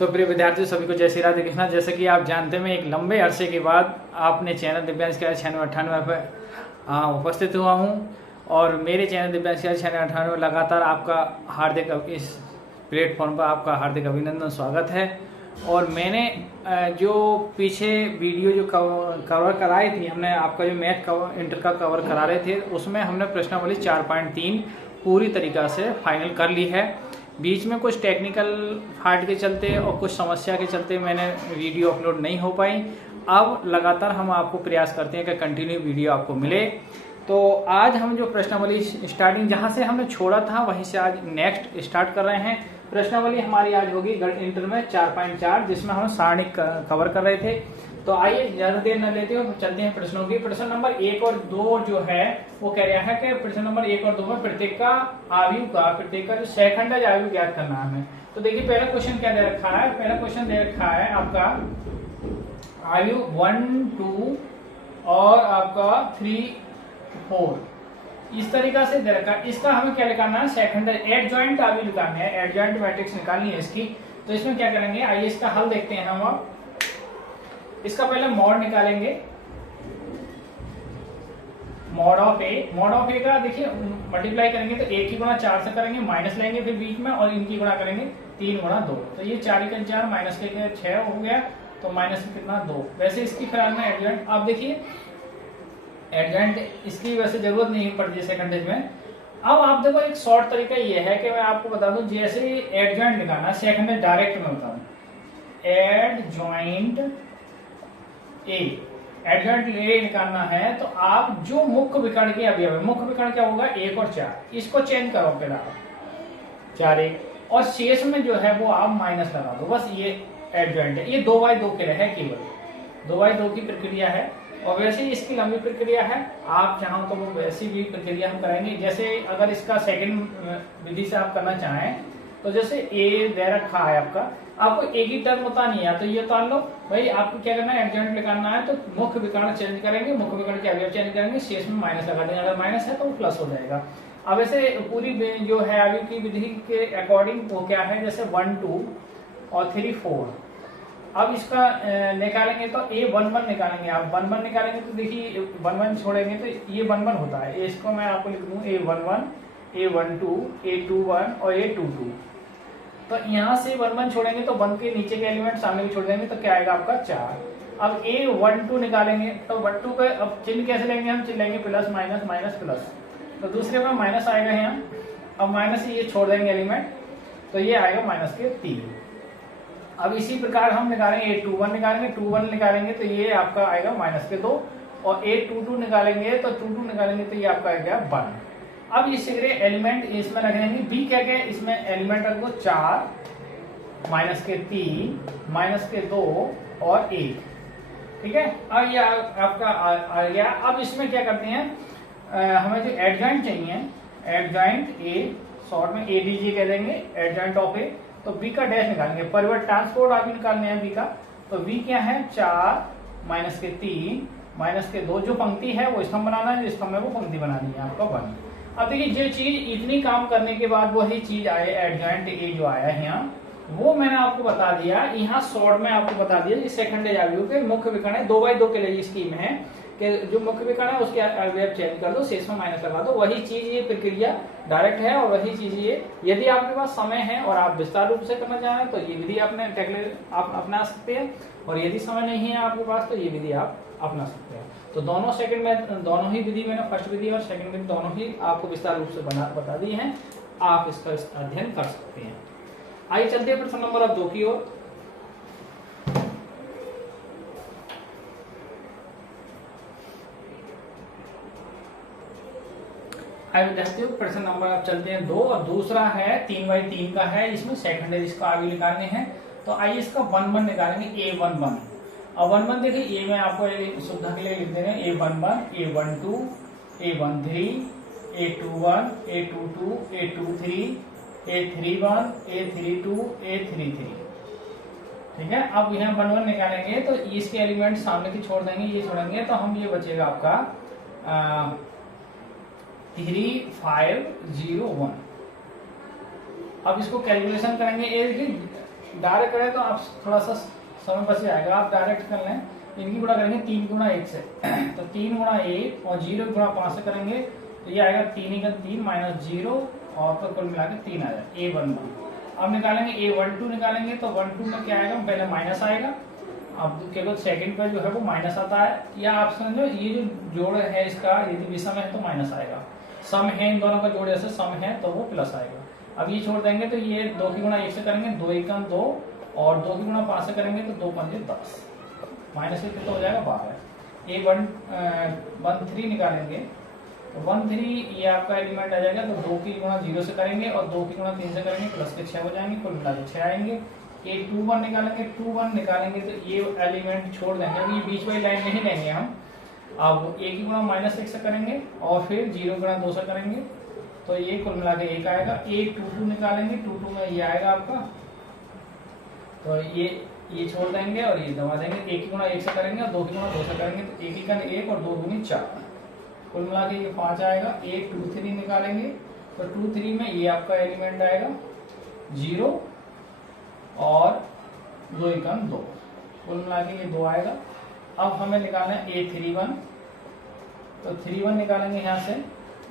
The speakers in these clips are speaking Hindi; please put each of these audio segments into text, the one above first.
तो प्रिय विद्यार्थियों सभी को जय श्री राधे कृष्णा। जैसे कि आप जानते हैं मैं एक लंबे अरसे के बाद आपने चैनल दिव्यांश के 96 पर उपस्थित हुआ हूं और मेरे चैनल दिव्यांश के 96 लगातार आपका हार्दिक इस प्लेटफॉर्म पर आपका हार्दिक अभिनंदन स्वागत है। और मैंने जो पीछे वीडियो जो कवर कराई थी, हमने आपका जो मैथ इंटर का कवर करा रहे थे उसमें हमने प्रश्नावली 4.3 पूरी तरीक़ा से फाइनल कर ली है। बीच में कुछ टेक्निकल फाल्ट के चलते और कुछ समस्या के चलते मैंने वीडियो अपलोड नहीं हो पाई। अब लगातार हम आपको प्रयास करते हैं कि कंटिन्यू वीडियो आपको मिले। तो आज हम जो प्रश्नावली स्टार्टिंग जहां से हमने छोड़ा था वहीं से आज नेक्स्ट स्टार्ट कर रहे हैं। प्रश्नावली हमारी आज होगी गणित इंटर में 4.4 जिसमें हम सारणी कवर कर रहे थे। तो आइए ज्यादा देर न लेते हो चलते हैं प्रश्नों की। प्रश्न नंबर 1 और 2 जो है वो कह रहा है कि प्रश्न नंबर 1 और 2 में प्रत्येक का जो सहखंडज आयु ज्ञात करना है हमें। तो देखिए पहला क्वेश्चन क्या दे रखा है। पहला क्वेश्चन दे रखा है आपका आयु 1, 2 और आपका 3, 4 इस तरीका से दे रखा है। इसका हमें क्या निकालना है, सहखंडज एडजॉइंट आयु निकालनी है, एडजॉइंट मैट्रिक्स निकालनी है इसकी। तो इसमें क्या करेंगे, आइए इसका हल देखते हैं हम। अब इसका पहले मॉड निकालेंगे, मॉड ऑफ ए का देखिए मल्टीप्लाई करेंगे तो 1 की गुणा 4 से करेंगे, माइनस लेंगे फिर बीच में और इनकी गुणा करेंगे 3 गुणा 2। तो ये 4 का 4 माइनस के 6 हो गया, तो माइनस में कितना 2। वैसे इसकी फिलहाल में एडजॉइंट आप देखिए एडजॉइंट इसकी वैसे जरूरत नहीं पड़ती सेकंडेज में। अब आप देखो एक शॉर्ट तरीका ये है कि मैं आपको बता दूं, जैसे एडजॉइंट निकालना सेकंडेज डायरेक्ट में बता दूं, एडजॉइंट एडजॉइंट ए निकालना है तो आप जो मुख्य विकर्ण के अवयव है, मुख्य विकर्ण क्या होगा 1 और 4, इसको चेंज करो पहले आप 4 1 और शेष में जो है वो आप माइनस लगा दो। बस ये एडजॉइंट है। ये 2/2 के लिए है, केवल 2/2 की प्रक्रिया है और वैसे ही इसकी लंबी प्रक्रिया है। आप चाहो तो वो वैसी भी प्रक्रिया हम करेंगे। जैसे अगर इसका सेकंड विधि से आप करना चाहें तो जैसे ए दे रखा है आपको एक ही टर्म बतानी है तो ये तो लो भाई, आपको क्या करना है एडजॉइंट निकालना है तो मुख्य विकर्ण चेंज करेंगे, मुख्य विकर्ण के अवयव चेंज करेंगे, शेष में माइनस लगा देंगे। अगर माइनस है तो वो प्लस हो जाएगा। अब ऐसे पूरी जो है अवयव की विधि के अकॉर्डिंग वो क्या है, जैसे 1, 2 और 3, 4। अब इसका निकालेंगे तो A11 निकालेंगे। आप 1 निकालेंगे तो देखिए 1 छोड़ेंगे तो ये 1 होता है। इसको मैं आपको लिख दूं A11, A12, A21 और A22। तो यहाँ से 1 छोड़ेंगे तो 1 के नीचे के एलिमेंट सामने भी छोड़ देंगे तो क्या आएगा आपका 4। अब A12 निकालेंगे तो 12 का अब चिन्ह कैसे लेंगे, हम चिन्ह लेंगे प्लस माइनस माइनस प्लस। तो दूसरे में माइनस आएगा यहाँ, अब माइनस ये छोड़ देंगे एलिमेंट तो ये आएगा माइनस के 3। अब इसी प्रकार हम निकालेंगे A21 निकालेंगे, 21 निकालेंगे तो ये आपका आएगा माइनस के 2 और A22 निकालेंगे तो 22 निकालेंगे तो ये आपका आएगा 1। अब इससे एलिमेंट इसमें रख देंगे। बी क्या क्या इसमें एलिमेंट रख दो 4, माइनस के 3, माइनस के 2 और 1। ठीक है, अब ये आपका आ गया। अब इसमें क्या करते हैं, हमें जो एडजॉइंट चाहिए, एडजॉइंट ए शॉर्ट में एडीजे कह देंगे, एडजॉइंट ऑफ ए। तो बी का डैश निकालेंगे, परिवर्त ट्रांसपोर्ट आगे निकालने हैं बी का। तो बी क्या है 4, माइनस के 3, माइनस के 2। जो पंक्ति है वो स्तंभ बनाना है, जो स्तंभ है वो पंक्ति बनानी है आपका 1। अब देखिए जो चीज इतनी काम करने के बाद वही चीज आए एडजॉइंट ए जो आया यहाँ, वो मैंने आपको बता दिया। यहाँ शॉर्ट में आपको बता दिया सेकंडेज आयु के मुख्य विकर्ण है 2/2 के लिए स्कीम है कि जो मुख्य विकर्ण है उसके अवयव चेंज कर दो, शेष में माइनस लगा दो। वही चीज ये प्रक्रिया डायरेक्ट है और वही चीज ये, यदि आपके पास समय है और आप विस्तार रूप से करना चाहें तो ये विधि आप अपना सकते हैं, और यदि समय नहीं है आपके पास तो ये विधि आप अपना सकते हैं। तो दोनों सेकंड में दोनों ही विधि मैंने फर्स्ट विधि और सेकंड विधि दोनों ही आपको विस्तार रूप से बता दी हैं। आप इसका अध्ययन कर सकते हैं। आइए चलते हैं प्रश्न नंबर 2 की ओर। विद्यार्थियों प्रश्न नंबर आप चलते हैं 2 और दूसरा है 3/3 का है। इसमें सेकंडेज इसका आगे निकालने हैं। तो आइए इसका 1 निकालेंगे A11। अब 1 देखिए ए में आपको सुविधा के लिए लिख देंगे A11, A12, A13, A21, A22, A23, A31, A32, A33। ठीक है, अब यहाँ 1 निकालेंगे तो इसके एलिमेंट सामने की छोड़ देंगे, ये छोड़ेंगे तो हम ये बचेगा आपका 3, 5, 0, 1। अब इसको कैलकुलेशन करेंगे, डायरेक्ट करें तो आप थोड़ा सा समय बच जाएगा, आप डायरेक्ट कर लें। इनकी गुणा करेंगे 3 गुणा 1 से तो 3 गुणा 1 और 0 गुणा 5 से करेंगे तो ये आएगा 3 माइनस 0 और तो कुल मिला के 3 आ जाएगा A11। अब निकालेंगे A12 निकालेंगे तो 12 में क्या आएगा, पहले माइनस आएगा, अब केवल सेकंड पर जो है वो माइनस आता है, या आप समझो ये जो जोड़ है इसका यदि विषम है तो माइनस आएगा, सम है इन दोनों का जोड़ ऐसे सम है तो वो प्लस आएगा। अब ये छोड़ देंगे तो ये 2 की गुणा 1 से करेंगे 2 एकम 2 और 2 की गुणा 5 से करेंगे तो 2 पंजे 10, माइनस एक तो हो जाएगा 12। A13 निकालेंगे तो 13 ये आपका एलिमेंट आ जाएगा, तो 2 की गुणा 0 से करेंगे और 2 की गुणा 3 से करेंगे प्लस के 6 हो जाएंगे, कुल मिला के 6 आएंगे। A21 निकालेंगे, 21 निकालेंगे तो ये एलिमेंट छोड़ देंगे, ये बीच वाली लाइन नहीं लेंगे हम। अब A की गुणा -1 से करेंगे और फिर 0 गुणा 2 से करेंगे तो ये कुल मिला के 1 आएगा। A22 निकालेंगे, 22 में ये आएगा आपका, तो ये छोड़ देंगे और ये दबा देंगे। 1 की गुणा 1 से करेंगे और 2 की गुणा 2 से करेंगे तो 1 का 1 और 2 दूनी 4, कुल मिला के ये 5 आएगा। A23 निकालेंगे तो 23 में ये आपका एलिमेंट आएगा 0 और 2 एकम 2, कुल मिला के ये 2 आएगा। अब हमें निकालना है A31 तो 31 निकालेंगे, यहाँ से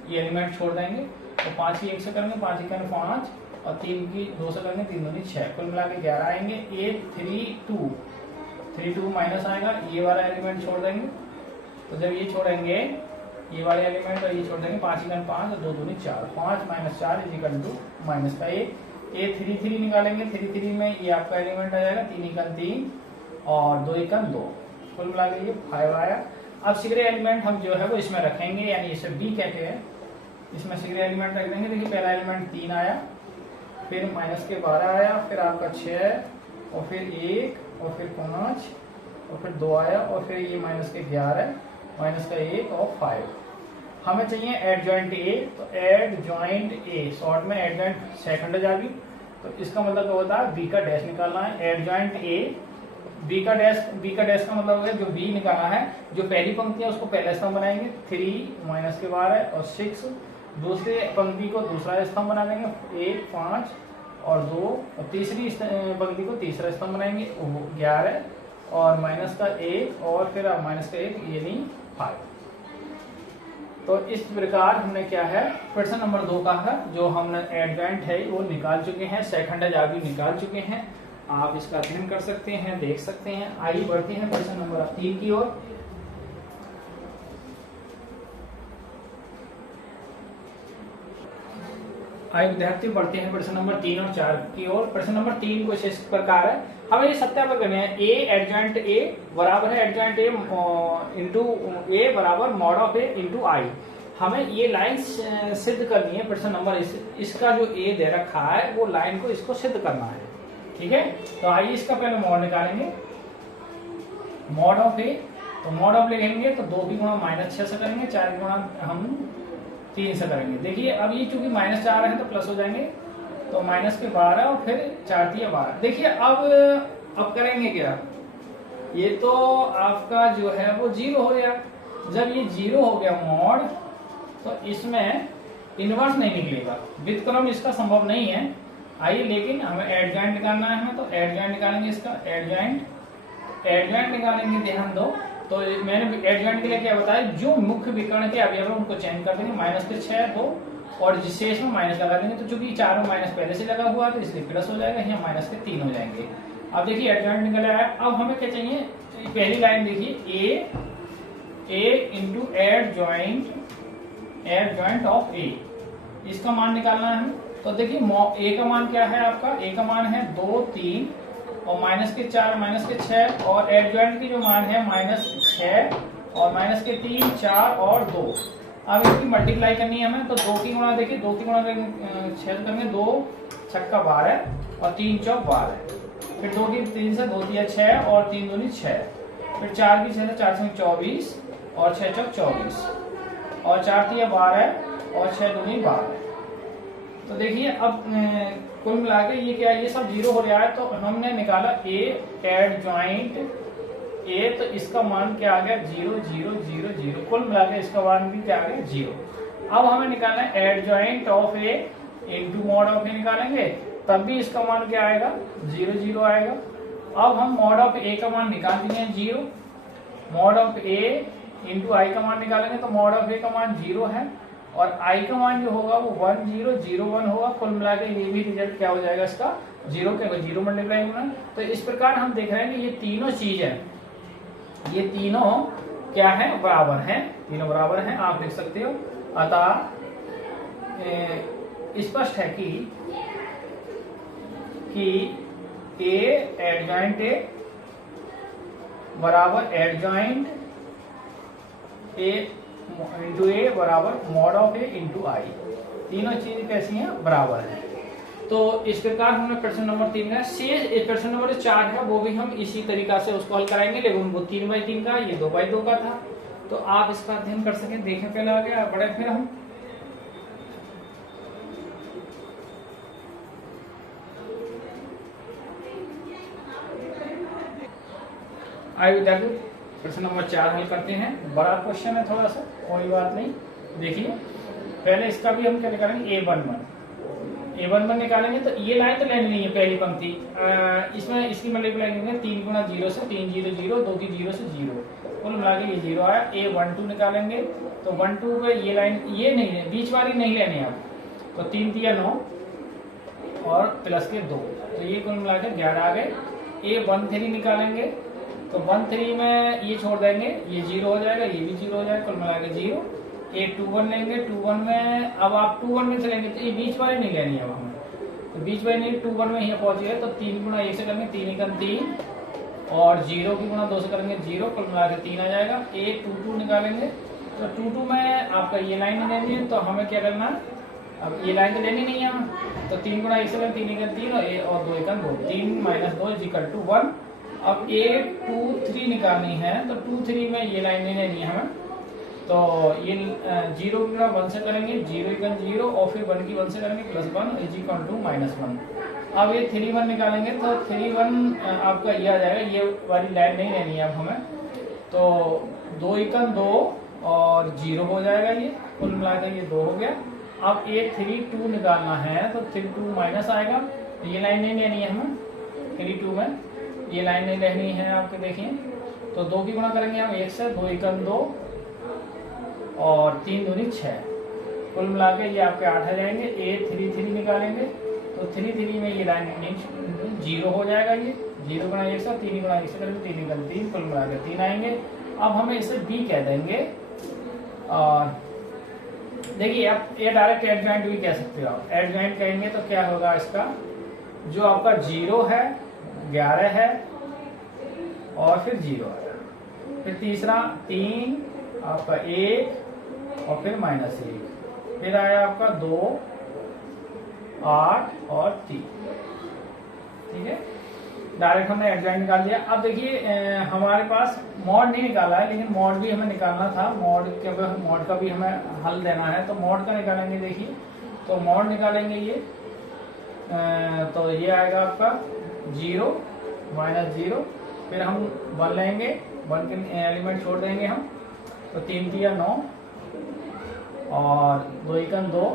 ये एलिमेंट छोड़ देंगे तो 5 की 1 से करेंगे 5 एकम 5 और 3 की 2 से करेंगे 3 दूनी 6, कुल मिला के 11 आएंगे। A32 माइनस आएगा, ये वाला एलिमेंट छोड़ देंगे, तो जब ये छोड़ेंगे ये वाले एलिमेंट और ये छोड़ देंगे 5 एकम 5 और 2 दूनी 4, 5 माइनस 4 इजिकल टू माइनस का 1। A33 निकालेंगे, 33 में ये आपका एलिमेंट आ जाएगा 3 एकम 3 और 2 एकम 2, कुल मिला के ये 5 आया। अब सिगरे एलिमेंट हम जो है वो इसमें रखेंगे, यानी इसे B कहते हैं, इसमें सिगरे एलिमेंट रख देंगे। देखिए पहला एलिमेंट 3 आया, फिर माइनस के 12 आया, फिर आपका 6 और फिर 1 और फिर 5 और फिर 2 आया और फिर ये माइनस के 11 माइनस का 1 और 5। हमें चाहिए एड जॉइंट A, तो एड जॉइंट A शॉर्ट में एड जॉइंट सेकंड जाएगी, तो इसका मतलब क्या होता है B का डैश निकालना है। एड जॉइंट A B का डैश का मतलब है जो B निकाला है, जो पहली पंक्ति है उसको पहला स्तंभ बनाएंगे 3 माइनस के 12 और 6, दूसरी पंक्ति को दूसरा स्तंभ बना देंगे 1 5 और 2 और तीसरी पंक्ति को तीसरा स्तंभ बनाएंगे 11 और माइनस का 1 और फिर माइनस का 1 यानी 5। तो इस प्रकार हमने क्या है प्रश्न नंबर 2 का है जो हमने एडवेंट है वो निकाल चुके हैं, सेकंड जा भी निकाल चुके हैं। आप इसका अध्ययन कर सकते हैं, देख सकते हैं। आइए बढ़ते हैं प्रश्न नंबर 3 की ओर। आइए विद्यार्थी बढ़ते हैं प्रश्न नंबर 3 और 4 की ओर। प्रश्न नंबर 3 कुछ इस प्रकार है, हमें ये सत्यापन करना है A एडजॉइंट A बराबर है एडजॉइंट A इंटू A बराबर mod of A into I। हमें ये लाइन सिद्ध करनी है। प्रश्न नंबर इसका जो A दे रखा है वो लाइन को इसको सिद्ध करना है, ठीक है। तो आइए इसका पहले मॉड निकालेंगे, मॉड ऑफ A। तो मॉड ऑफ लिखेंगे तो 2 की गुणा -6 से करेंगे, 4 की गुणा हम 3 से करेंगे। देखिए अब ये चूंकि -4 है तो प्लस हो जाएंगे, तो माइनस के 12 और फिर 4 3 12। देखिए अब करेंगे क्या, ये तो आपका जो है वो 0 हो गया। जब ये 0 हो गया मॉड, तो इसमें इनवर्स नहीं निकलेगा, व्युत्क्रम इसका संभव नहीं है। आइए लेकिन हमें एडजॉइंट निकालना है, हमें तो एडजॉइंट निकालेंगे इसका। एडजॉइंट निकालेंगे, ध्यान दो। तो मैंने एडजॉइंट के लिए क्या बताया, जो मुख्य विकर्ण के अवयव है उनको चेंज कर देंगे, माइनस के 6 2 और शेष में माइनस लगा देंगे। तो चूंकि 4 में माइनस पहले से लगा हुआ है तो इसलिए प्लस हो जाएगा, यहाँ माइनस के 3 हो जाएंगे। अब देखिए एडजॉइंट निकल आया। अब हमें क्या चाहिए, पहली लाइन देखिए A into adjoint of A, इसका मान निकालना है हमें। तो देखिए A का मान क्या है आपका, A का मान है 2 3 और माइनस के 4 माइनस के 6 और एडजॉइंट की जो मान है -6 और माइनस के 3 4 और 2। अब इसकी मल्टीप्लाई करनी है हमें, तो 2 की गुणा देखिए 2 की गुणा 6 करेंगे, 2 छक्का 12 और 3 चौक 12, फिर 2 की 3 से 2 दिया 6 और 3 दूनी 6, फिर 4 की 6 से 4 से 24 और 6 चौक 24 और 4 दिया 12 और 6 दूनी 12। तो देखिए अब कुल मिला के ये क्या है, ये सब 0 हो रहा है। तो हमने निकाला A एडजॉइंट A, तो इसका मान क्या आ गया 0 0 0 0, कुल मिला के इसका मान भी क्या आ गया 0। अब हमें निकालना है adjoint of A into mod of A निकालेंगे, तब भी इसका मान क्या आएगा, 0 0 आएगा। अब हम मॉड ऑफ ए का मान निकाल दिए हैं 0, मॉड ऑफ ए इंटू आई का मान निकालेंगे तो मॉड ऑफ ए का मान 0 है और आई का मान जो होगा वो 1 0 0 1 होगा। कुल मिला के ये भी रिजल्ट क्या हो जाएगा इसका, 0 के 0 मल्टीप्लाई होना। तो इस प्रकार हम देख रहे हैं कि ये तीनों चीज है, ये तीनों क्या है, बराबर हैं, तीनों बराबर हैं, आप देख सकते हो। अतः स्पष्ट है कि ए एडजॉइंट ए बराबर एडजॉइंट ए इंटू ए बराबर मॉड ऑफ ए इंटू आई, तीनों चीज कैसी हैं, बराबर है। तो इस प्रकार हमने प्रश्न नंबर 3 का शेष प्रश्न नंबर 4 है वो भी हम इसी तरीका से उसको हल कराएंगे, लेकिन वो 3x3 का, ये 2x2 का था। तो आप इसका अध्ययन कर सके, देखें पहले आगे बढ़े फिर हम। आइए विद्यार्थी प्रश्न नंबर 4 हल करते हैं। बड़ा क्वेश्चन है थोड़ा सा, कोई बात नहीं। देखिए पहले इसका भी हम क्या निकालेंगे, A11 निकालेंगे तो ये लाइन तो लेनी नहीं है पहली पंक्ति, इसमें इसकी मल्टीप्लाई करेंगे 3 गुना 0 से, 3 0 0 2 की 0 से 0, कुल मिला के ये 0 आया। A12 निकालेंगे तो 1 2 पे ये लाइन ये नहीं है, बीच वाली नहीं लेनी है आप, तो 3 3 9 और प्लस के 2, तो ये कुल मिला के 11 आ गए। A13 निकालेंगे तो 13 में ये छोड़ देंगे, ये 0 हो जाएगा, ये भी 0 हो जाएगा, कुल मिला के 0। A21 लेंगे, 21 में अब आप 21 में चलेंगे तो ये बीच वाले नहीं लेनी है अब हमें, तो बीच वाले नहीं, 21 में यहाँ पहुंच गए तो 3 गुना 1 से करेंगे 3 1 3 और 0 की गुना 2 से करेंगे 0, कुल मिला के 3 आ जाएगा। A22 निकालेंगे तो 22 में आपका ये लाइन नहीं लेनी है तो हमें क्या करना, अब ये लाइन तो लेनी नहीं है हमें, तो 3 गुना 1 से करेंगे 3 1 3 और 2 1 2, 3 - 2 = 1। अब A23 निकालनी है तो 23 में ये लाइन नहीं लेनी है हमें, तो ये 0 की गुणा 1 से करेंगे 0 1 0 और फिर 1 की 1 से करेंगे +1 = -1। अब ये 3 1 निकालेंगे तो 3 1 आपका ये आ जाएगा, ये वाली लाइन नहीं लेनी है अब हमें, तो 2 1 2 और 0 हो जाएगा, ये कुल मिलाकर ये 2 हो गया। अब A32 निकालना है तो 32 माइनस आएगा, तो ये लाइन नहीं लेनी है हमें 32 में, ये लाइन नहीं लेनी है आपके, देखिए तो 2 की गुणा करेंगे हम 1 से, 2 1 2 और 3 दूनी 6, कुल मिला के ये आपके 8 आ जाएंगे। A33 निकालेंगे तो 33 में ये लाइन 0 हो जाएगा, ये 0 गुणा 1 से, 3 गुणा 1 से करेंगे 3 1 3, कुल मिला के 3 आएंगे। अब हमें इसे B कह देंगे और देखिए आप ये डायरेक्ट एडजॉइंट भी कह सकते हो आप, एडजॉइंट कहेंगे तो क्या होगा इसका, जो आपका 0 है 11 है और फिर 0 है, फिर तीसरा 3 आपका 1 और फिर -1, फिर आया आपका 2 8 और 3, ठीक है, डायरेक्ट हमने एडजॉइंट निकाल दिया। अब देखिए हमारे पास मॉड नहीं निकाला है, लेकिन मॉड भी हमें निकालना था, मॉड का भी हमें हल देना है, तो मॉड का निकालेंगे। देखिए तो मॉड निकालेंगे ये तो ये आएगा आपका 0 -0, फिर हम 1 लेंगे, 1 के एलिमेंट छोड़ देंगे हम, तो 3 3 9 और 2 1 2,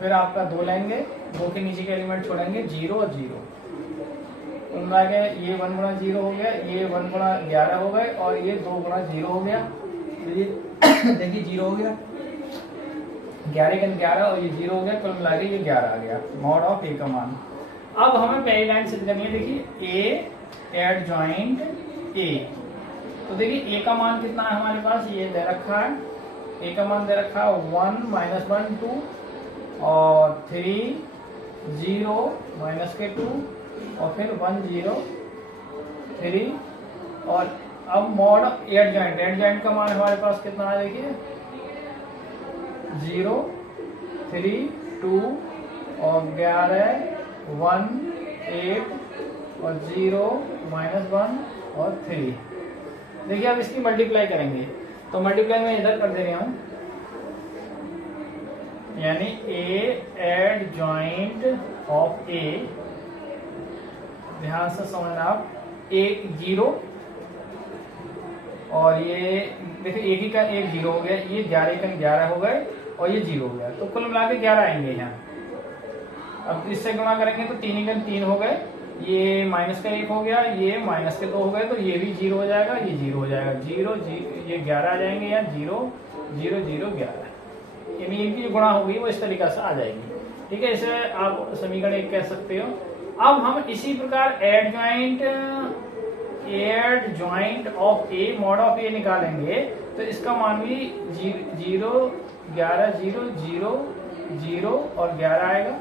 फिर आपका 2 लेंगे, 2 के नीचे के एलिमेंट छोड़ेंगे 0 और 0, मिला के ये 1 गुणा 0 हो गया, ये 1 गुणा 11 हो गए और ये 2 गुणा 0 हो गया, तो ये देखिए 0 हो गया, 11 का 11 और ये 0 हो गया, कुल मिला के ये 11 आ गया मॉड ऑफ ए का मान। अब हमें पहली लाइन सिद्ध करनी है, देखिए ए एडजॉइंट ए, तो देखिए ए का मान कितना है हमारे पास, ये दे रखा है, ए का मान दे रखा है 1 -1 2 और 3 0 -2 और फिर 1 0 3 और अब मॉड एडजॉइंट का मान हमारे पास कितना है, देखिए 0 3 2 और 11 1 8 और 0 -1 और 3। देखिए अब इसकी मल्टीप्लाई करेंगे, तो मल्टीप्लाई मैं इधर कर दे रहा हूं, यानी ए एडजॉइंट ऑफ ए, ध्यान से समझना आप, ए 0 और ये देखिए एक ही का 1 0 हो गया, ये 11 का 11 हो गए और ये 0 हो गया, तो कुल मिला के 11 आएंगे यहाँ, अब इससे गुणा करेंगे तो 3 एकम 3 हो गए, ये माइनस का 1 हो गया, ये माइनस के 2 हो गए, तो ये भी 0 हो जाएगा, ये 0 हो जाएगा, 0 ये 11 आ जाएंगे या 0 0 0 11, यानी इनकी जो गुणा होगी वो इस तरीका से आ जाएगी। ठीक है, इसे आप समीकरण 1 कह सकते हो। अब हम इसी प्रकार adjoint of a mod of a निकालेंगे, तो इसका मान भी 0 11 0 0 0 और 11 आएगा।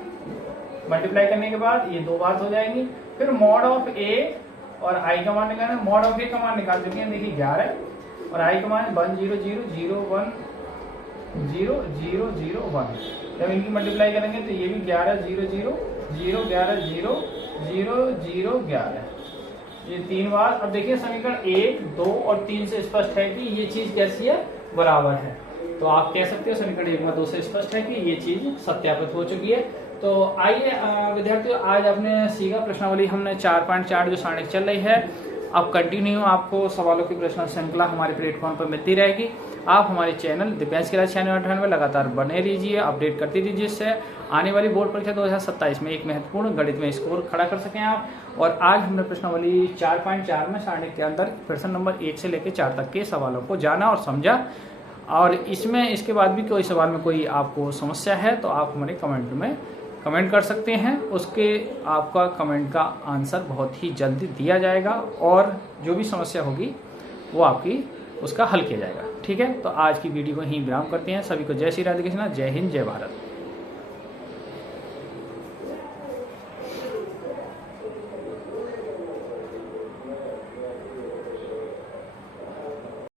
मल्टीप्लाई करने के बाद ये 2 बात हो जाएंगी। फिर मॉड ऑफ ए और आई का मान निकालना। मॉड ऑफ ए का मान निकाल चुके हैं, देखिए 11 और आई का मान 1 0 0 0 1 0 0 0 1। जब इनकी मल्टीप्लाई करेंगे तो ये भी 11 0 0 0 11 0 0 0 11, ये 3 बार। अब देखिए समीकरण 1 2 और 3 से स्पष्ट है कि ये चीज कैसी है, बराबर है। तो आप कह सकते हो समीकरण 1 में 2 से स्पष्ट है कि ये चीज सत्यापित हो चुकी है। तो आइए विद्यार्थियों, आज आपने सीखा प्रश्नावली, हमने 4.4 जो सारणी चल रही है, अब कंटिन्यू आपको सवालों की प्रश्न श्रृंखला हमारे प्लेटफॉर्म पर मिलती रहेगी। आप हमारे चैनल दिव्यांश क्लास चैनल में लगातार बने रहिए, अपडेट करते रहिए, जिससे आने वाली बोर्ड परीक्षा 2027 में एक महत्वपूर्ण गणित में स्कोर खड़ा कर सकें आप। और आज हमने प्रश्नावली 4.4 में सारणी के अंदर प्रश्न नंबर 1 से लेकर 4 तक के सवालों को जाना और समझा। और इसमें इसके बाद भी कोई सवाल में कोई आपको समस्या है तो आप हमारे कमेंट में कमेंट कर सकते हैं, उसके आपका कमेंट का आंसर बहुत ही जल्दी दिया जाएगा और जो भी समस्या होगी वो आपकी उसका हल किया जाएगा। ठीक है, तो आज की वीडियो को यहीं विराम करते हैं। सभी को जय श्री राधे कृष्णा, जय हिंद, जय भारत।